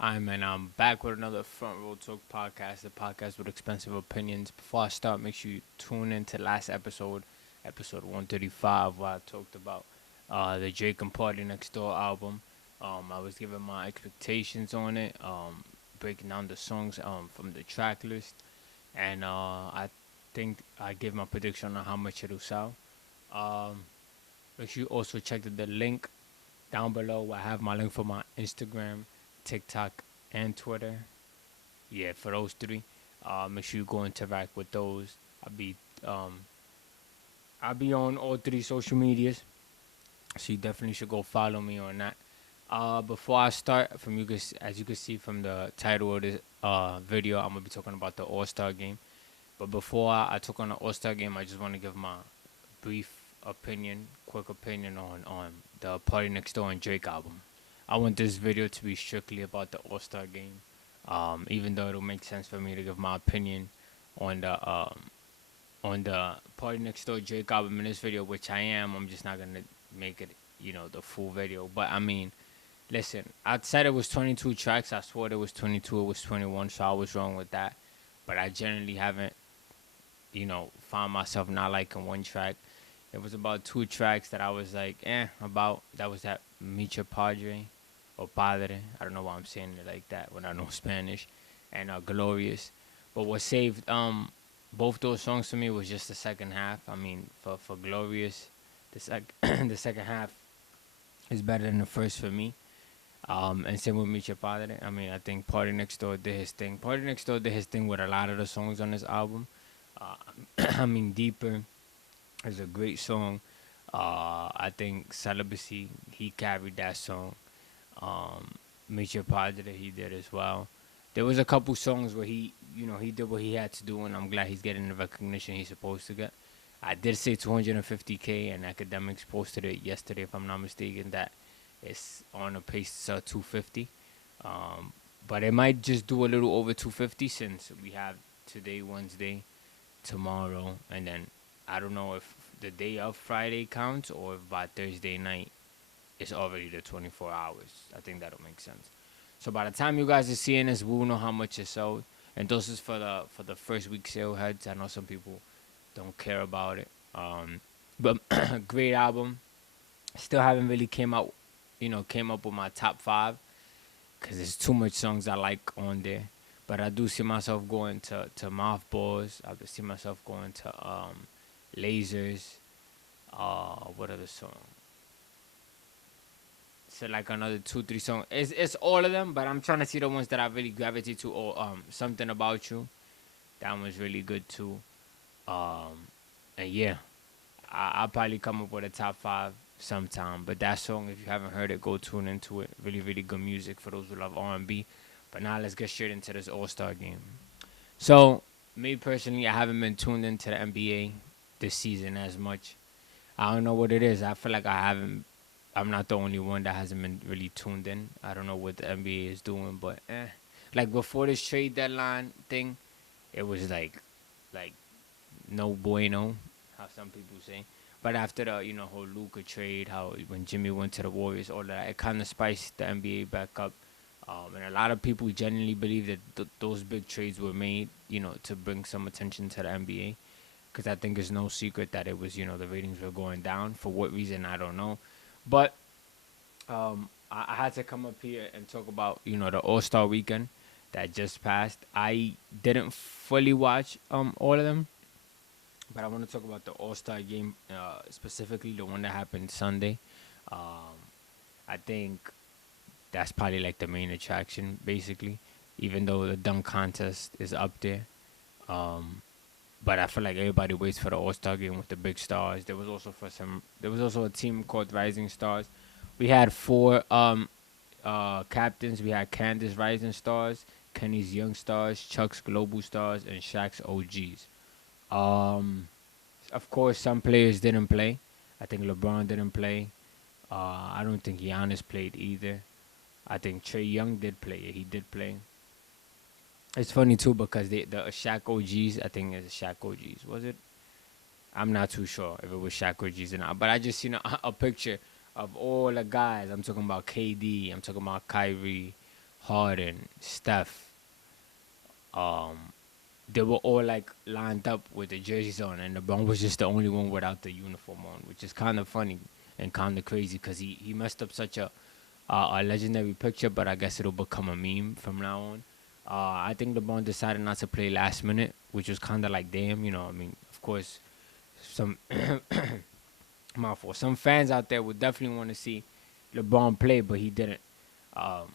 I'm back with another Front Row Talk podcast, the podcast with expensive opinions. Before I start, make sure you tune in to last episode 135, where I talked about the Drake and Party Next Door album. I was giving my expectations on it, breaking down the songs from the track list, and I think I gave my prediction on how much it'll sell. Um, Make sure you also check the link down below. I have my link for my Instagram, TikTok, and Twitter. Yeah, for those three. Make sure you go interact with those. I'll be um I'll be on all three social medias, so you definitely should go follow me on that. Before I start, as you can see from the title of this video, I'm gonna be talking about the All Star game. But before I talk on the All Star game, I just want to give my brief quick opinion on the Party Next Door and Drake album. I want this video to be strictly about the All Star game. Even though it'll make sense for me to give my opinion on the Party Next Door Drake album in this video, which I am. I'm just not gonna make it, the full video. But I mean, listen, I said it was 22 tracks. I swore it was 22. It was 21, so I was wrong with that. But I generally haven't, found myself not liking one track. It was about two tracks that I was like, about. That was that Micha Padre or Padre. I don't know why I'm saying it like that when I know Spanish. And Glorious. But what saved both those songs for me was just the second half. I mean, for Glorious, the second half is better than the first for me. And same with Micha Padre. I mean, I think Party Next Door did his thing. Party Next Door did his thing with a lot of the songs on this album. I mean, Deeper is a great song. I think Celibacy, he carried that song. Micha Padre, he did as well. There was a couple songs where he did what he had to do, and I'm glad he's getting the recognition he's supposed to get. I did say 250K, and Academics posted it yesterday, if I'm not mistaken, that it's on a pace to sell 250. But it might just do a little over 250 since we have today, Wednesday, tomorrow, and then I don't know if the day of Friday counts or if by Thursday night it's already the 24 hours. I think that'll make sense. So by the time you guys are seeing this, we'll know how much it sold. And those is for the first week sale heads. I know some people don't care about it. But great album. Still haven't really came up with my top five because there's too much songs I like on there. But I do see myself going to Mothballs. I see myself going to Lasers. What other song? So like another 2, 3 songs. It's all of them, but I'm trying to see the ones that I really gravitate to. Or Something About You. That one's really good too. And yeah, I'll probably come up with a top five sometime. But that song, if you haven't heard it, go tune into it. Really, really good music for those who love R&B. But now let's get straight into this All Star game. So me personally, I haven't been tuned into the NBA this season as much. I don't know what it is. I feel like I haven't. I'm not the only one that hasn't been really tuned in. I don't know what the NBA is doing, but like before this trade deadline thing, it was like no bueno, how some people say. But after the whole Luka trade, how when Jimmy went to the Warriors, all that, it kind of spiced the NBA back up. And a lot of people genuinely believe that those big trades were made, to bring some attention to the NBA. Because I think it's no secret that it was, the ratings were going down. For what reason, I don't know. But I had to come up here and talk about, the All Star weekend that just passed. I didn't fully watch all of them, but I want to talk about the All Star game, specifically the one that happened Sunday. Um, I think that's probably like the main attraction, basically. Even though the dunk contest is up there, um, but I feel like everybody waits for the All Star game with the big stars. There was also a team called Rising Stars. We had four captains. We had Candace Rising Stars, Kenny's Young Stars, Chuck's Global Stars, and Shaq's OGs. Um, of course, some players didn't play. I think LeBron didn't play. I don't think Giannis played either. I think Trey Young did play. Yeah, he did play. It's funny too because the Shaq OGs, I think it's Shaq OGs. Was it? I'm not too sure if it was Shaq OGs or not. But I just a picture of all the guys. I'm talking about KD. I'm talking about Kyrie, Harden, Steph, um, they were all like lined up with the jerseys on, and LeBron was just the only one without the uniform on, which is kind of funny and kind of crazy because he messed up such a legendary picture, but I guess it'll become a meme from now on. I think LeBron decided not to play last minute, which was kind of like, damn, I mean, of course, some mouthful. Some fans out there would definitely want to see LeBron play, but he didn't.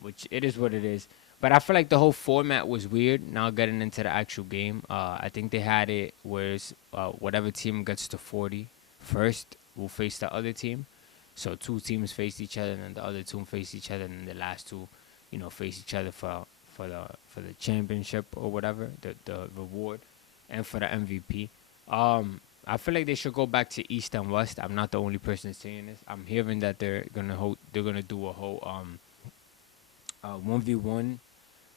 Which it is what it is. But I feel like the whole format was weird. Now getting into the actual game, I think they had it where whatever team gets to 40 first will face the other team. So two teams face each other, and then the other two face each other, and the last two, face each other for the championship or whatever, the reward, and for the MVP. I feel like they should go back to East and West. I'm not the only person saying this. I'm hearing that they're gonna do a whole 1v1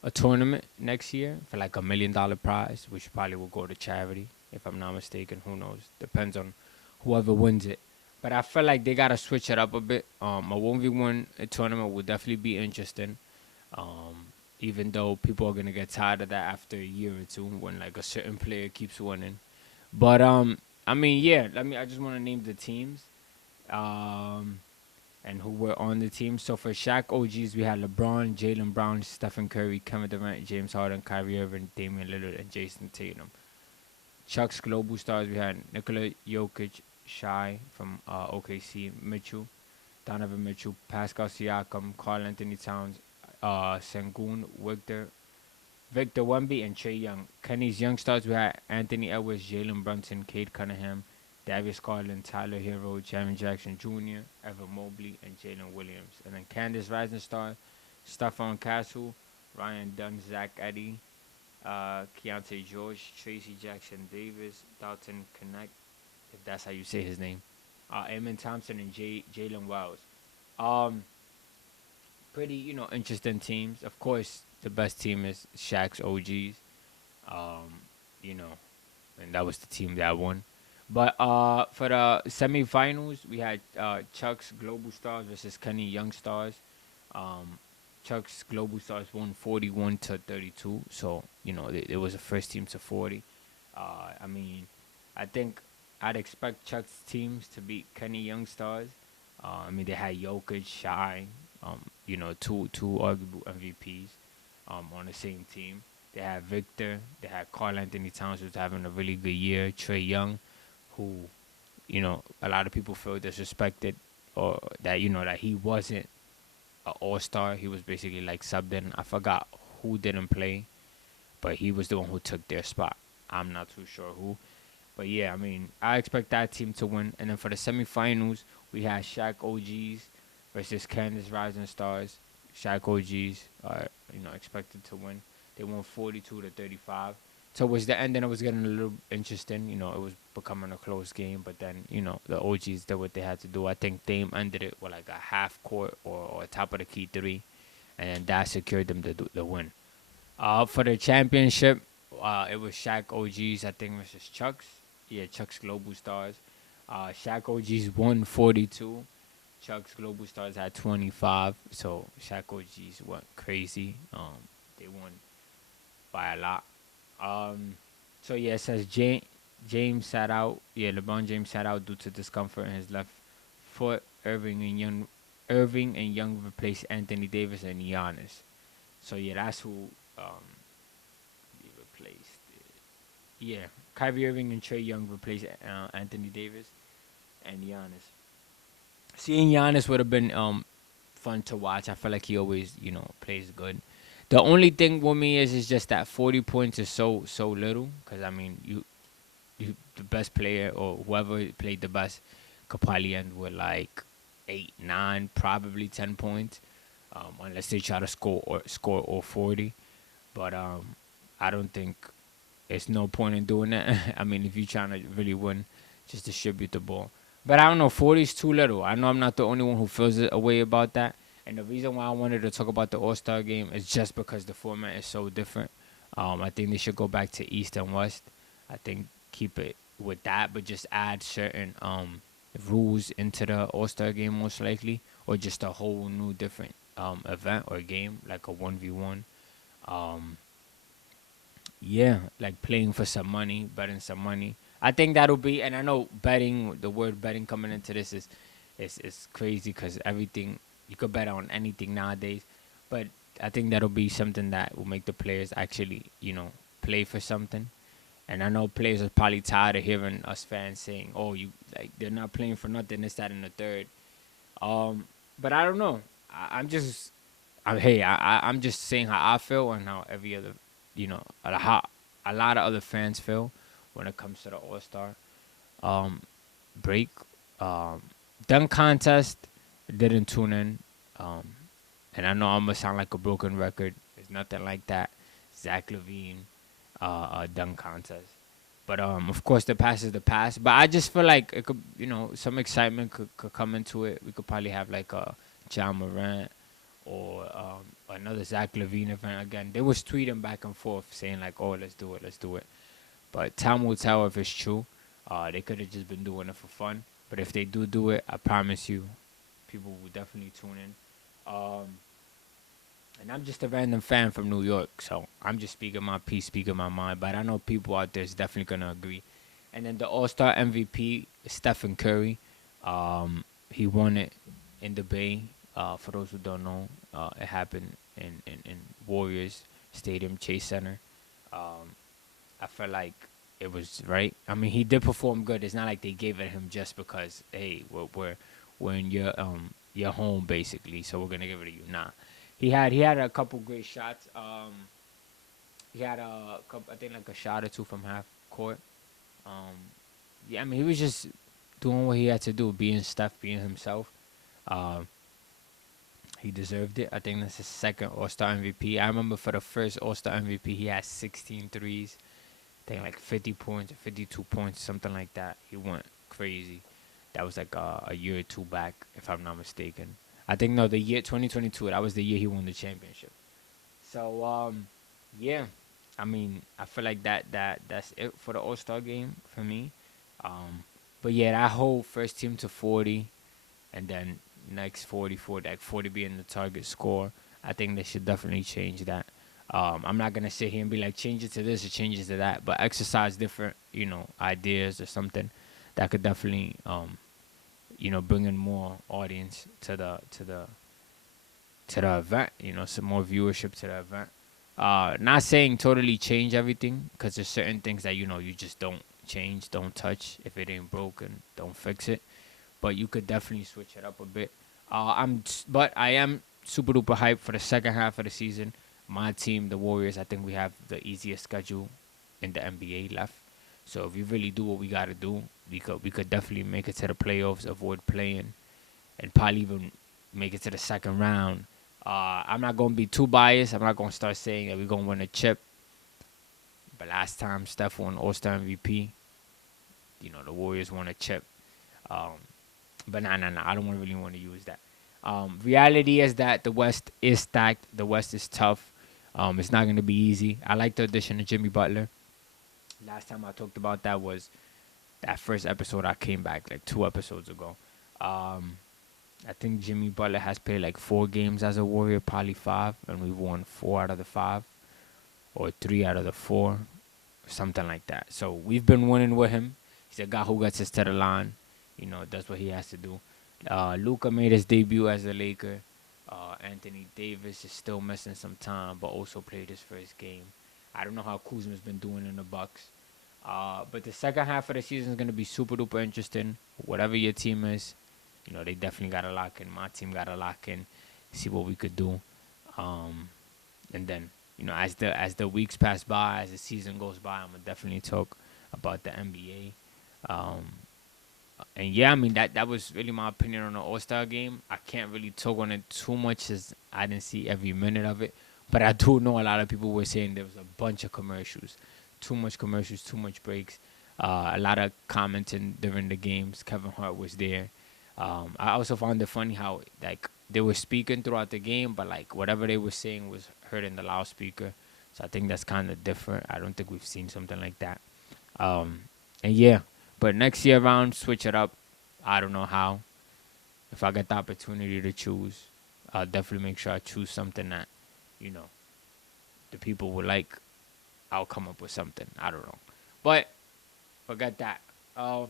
a tournament next year for like $1 million prize, which probably will go to charity if I'm not mistaken. Who knows? Depends on whoever wins it. But I feel like they gotta switch it up a bit. A 1v1 tournament would definitely be interesting. Even though people are gonna get tired of that after a year or two when like a certain player keeps winning. But I mean, yeah. I just want to name the teams. Um, and who were on the team. So for Shaq OGs, we had LeBron, Jalen Brown, Stephen Curry, Kevin Durant, James Harden, Kyrie Irving, Damian Lillard, and Jason Tatum. Chuck's Global Stars, we had Nikola Jokic, Shai from OKC, Mitchell, Donovan Mitchell, Pascal Siakam, Karl Anthony Towns, Sengun, Victor Wemby, and Trey Young. Kenny's Young Stars, we had Anthony Edwards, Jalen Brunson, Cade Cunningham, Darius Garland, Tyler Hero, Jaron Jackson Jr., Evan Mobley, and Jalen Williams. And then Candace Rising Star, Stephon Castle, Ryan Dunn, Zach Eddy, Keontae George, Tracy Jackson Davis, Dalton Connect, if that's how you say his name, Eamon Thompson, and Jalen Wells. Um, Pretty, interesting teams. Of course, the best team is Shaq's OGs. Um, you know, and that was the team that won. But for the semifinals, we had Chuck's Global Stars versus Kenny Young Stars. Um, Chuck's Global Stars won 41-32. So it was the first team to 40. I mean, I think I'd expect Chuck's teams to beat Kenny Young Stars. I mean, they had Jokic, Shai, two arguable MVPs on the same team. They had Victor. They had Karl Anthony Towns, who's having a really good year. Trey Young, who, a lot of people feel disrespected, or that he wasn't an all-star. He was basically like subbed in. I forgot who didn't play, but he was the one who took their spot. I'm not too sure who. But yeah, I mean, I expect that team to win. And then for the semifinals, we had Shaq OGs versus Candace Rising Stars. Shaq OGs are, expected to win. They won 42-35. Towards the end, then it was getting a little interesting. It was becoming a close game. But then, the OGs did what they had to do. I think Dame ended it with like a half court or top of the key three. And then that secured them the win. For the championship, it was Shaq OGs, I think, versus Chuck's. Yeah, Chuck's Global Stars. Shaq OGs won 42. Chuck's Global Stars had 25. So Shaq OGs went crazy. They won by a lot. So yeah, it says James sat out. Yeah, LeBron James sat out due to discomfort in his left foot. Irving and Young replaced Anthony Davis and Giannis. So yeah, that's who he replaced. Yeah, Kyrie Irving and Trey Young replaced Anthony Davis and Giannis. Seeing Giannis would have been fun to watch. I feel like he always plays good. The only thing with me is just that 40 points is so little. Because I mean, you the best player or whoever played the best could probably end with like 8, 9, probably 10 points, unless they try to score all 40. But I don't think it's no point in doing that. I mean, if you're trying to really win, just distribute the ball. But I don't know, 40 is too little. I know I'm not the only one who feels a way about that. And the reason why I wanted to talk about the All-Star game is just because the format is so different. I think they should go back to East and West. I think keep it with that, but just add certain rules into the All-Star game most likely, or just a whole new different event or game, like a 1v1. Um, yeah, like playing for some money, betting some money. I think that'll be, and I know betting, the word betting coming into this is crazy because everything you could bet on anything nowadays, but I think that'll be something that will make the players actually, play for something. And I know players are probably tired of hearing us fans saying, "Oh, you like they're not playing for nothing, this, that, and the third." Um, but I don't know. I'm just saying how I feel and how every other, how a lot of other fans feel when it comes to the All Star um, break. Um, dunk contest, didn't tune in, um, and I know I'm gonna sound like a broken record. There's nothing like that. Zach Levine, dunk contest. But of course, the past is the past. But I just feel like it could, some excitement could come into it. We could probably have like a John Morant or another Zach Levine event again. They was tweeting back and forth saying like, "Oh, let's do it, let's do it." But time will tell if it's true. They could have just been doing it for fun. But if they do it, I promise you, people will definitely tune in. And I'm just a random fan from New York, so I'm just speaking my piece, speaking my mind. But I know people out there is definitely gonna agree. And then the All Star MVP, Stephen Curry, he won it in the Bay. For those who don't know, it happened in Warriors Stadium, Chase Center. Um, I felt like it was right. I mean, he did perform good. It's not like they gave it him just because, hey, we're in your home basically, so we're gonna give it to you. Nah, he had a couple great shots. He had a couple, I think like a shot or two from half court. Um, yeah, I mean, he was just doing what he had to do, being Steph, being himself. Um, he deserved it. I think that's his second All Star MVP. I remember for the first All Star MVP, he had 16 threes. I think like 50 points or 52 points, something like that. He went crazy. That was like a year or two back, if I'm not mistaken. I think no, the year 2022. That was the year he won the championship. So yeah, I mean, I feel like that's it for the All Star game for me. Um, but yeah, that whole first team to 40, and then next 44, like 40 being the target score. I think they should definitely change that. I'm not gonna sit here and be like change it to this or change it to that, but exercise different, ideas or something that could definitely, bring in more audience to the event. Some more viewership to the event. Not saying totally change everything, because there's certain things that you just don't change, don't touch. If it ain't broken, don't fix it. But you could definitely switch it up a bit. But I am super duper hyped for the second half of the season. My team, the Warriors, I think we have the easiest schedule in the NBA left. So if we really do what we gotta do, we could definitely make it to the playoffs, avoid playing, and probably even make it to the second round. I'm not gonna be too biased. I'm not gonna start saying that we're gonna win a chip. But last time Steph won All Star MVP, the Warriors won a chip. Um, but nah. I don't really want to use that. Reality is that the West is stacked. The West is tough. It's not going to be easy. I like the addition of Jimmy Butler. Last time I talked about that was that first episode. I came back like 2 episodes ago. Um, I think Jimmy Butler has played like 4 games as a Warrior, probably 5, and we've won 4 out of the 5 or 3 out of the 4, something like that. So we've been winning with him. He's a guy who gets us to the line. Does what he has to do. Luka made his debut as a Laker. Anthony Davis is still missing some time, but also played his first game. I don't know how Kuzma's been doing in the Bucks. But the second half of the season is going to be super duper interesting. Whatever your team is, they definitely got to lock in. My team got to lock in, see what we could do. And then, as the weeks pass by, as the season goes by, I'm gonna definitely talk about the NBA. And yeah, I mean that was really my opinion on the All Star game. I can't really talk on it too much as I didn't see every minute of it, but I do know a lot of people were saying there was a bunch of commercials, too much commercials, too much breaks, a lot of commenting during the games. Kevin Hart was there. I also found it funny how like they were speaking throughout the game, but like whatever they were saying was heard in the loudspeaker. So I think that's kind of different. I don't think we've seen something like that. Um, and yeah, but next year around, switch it up. I don't know how. If I get the opportunity to choose, I'll definitely make sure I choose something that, you know, the people would like. I'll come up with something. I don't know. But forget that. Uh,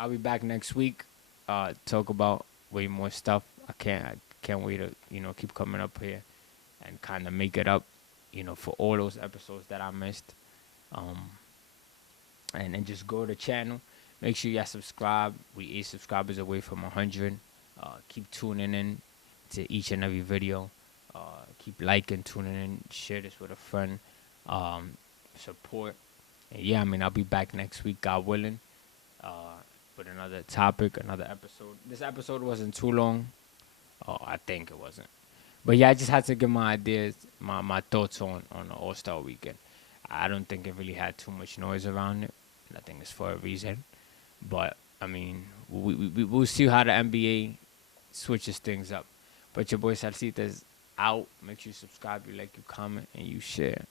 I'll be back next week. Talk about way more stuff. I can't wait to keep coming up here and kind of make it up, for all those episodes that I missed. Um, and then just go to the channel. Make sure y'all subscribe. We 8 subscribers away from 100. Keep tuning in to each and every video. Keep liking, tuning in, share this with a friend. Support. And yeah, I mean, I'll be back next week, God willing, with another topic, another episode. This episode wasn't too long. Oh, I think it wasn't. But yeah, I just had to give my ideas, my thoughts on the All Star Weekend. I don't think it really had too much noise around it. I think it's for a reason. But I mean, we'll see how the NBA switches things up. But your boy Salcita's out. Make sure you subscribe, you like, you comment, and you share.